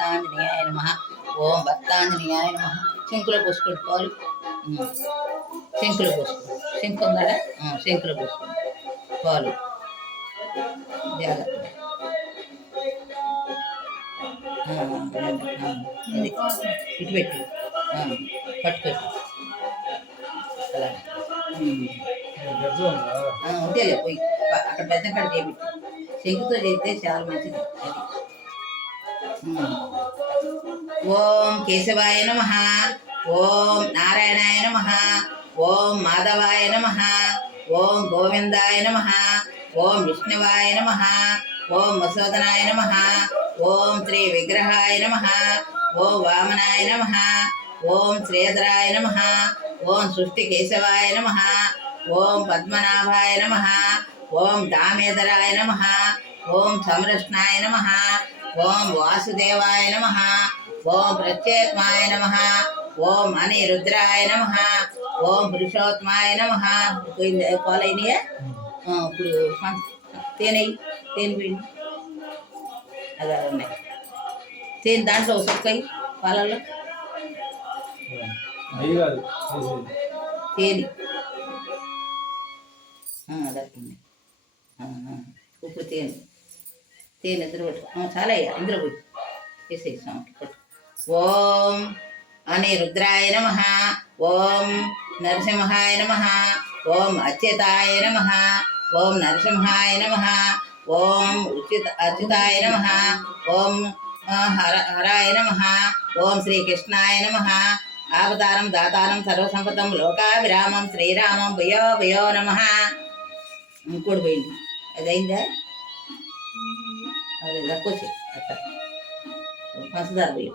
భక్తాంజనేయాయ నమ. ఓం భక్తాంజనేయాయ నమ. శంకులో పోసుకోండి పాలు. శంకులో పోసుకోండి. శంకు ఉందా? శంకులో పోసుకోండి పాలు జాగ్రత్తగా. అది ఇటు పెట్టు, పట్టుపెట్టు అలా. అంతేలే పోయి అక్కడ పెద్ద కాడ చేపెట్టు. శంకుతో చేస్తే చాలా మంచిది. అది ఓం కేశవాయ నమ. ఓం నారాయణాయ నమ. ఓం మాధవాయ నమ. ఓం గోవిందాయ నమ. ఓం విష్ణువాయ నమ. ఓం మసోదనాయ నమ. ఓం శ్రీ విగ్రహాయ నమ. ఓం వామనాయ నమ. ఓం శ్రీధరాయ నమ. ఓం సృష్టి కేశవాయ నమ. ఓం పద్మనాభాయ నమ. ఓం దామేదరాయ నమ. ఓం సంరక్షణాయ నమ. ఓం వాసుదేవాయ నమ. ఓం ప్రత్యేత్మాయ నమ. ఓం అనిరుద్రాయ నమ. ఓం పురుషోత్మాయ నమ. పాలైనయా? ఇప్పుడు తేనె పిండి అలా ఉన్నాయి. తేనె దాంట్లో సుక్కయి పాలల్లో తేనె దక్కింది. ఉప్పు తేనె ఇద్దరు పట్టు. చాలా అయ్యా ఇందులో పోయి వేసేయి స్వామికి పట్టు. ఓం అనిరుద్రాయ నమ. ఓం నరసింహాయ నమ. ఓం అచ్యుతాయ నమ. ఓం నరసింహాయ నమ. ఓం అచ్యుతాయ నమ. ఓం హరాయ నమ. ఓం శ్రీకృష్ణాయ నమ. అవతారం దాతారం సర్వసంపదం లోకాభిరామం శ్రీరామం భయో భయో నమ. ఇంకోటి పోయింది. అది అయిందా? అదే తక్కువ అట్లా పంచదార పోయి.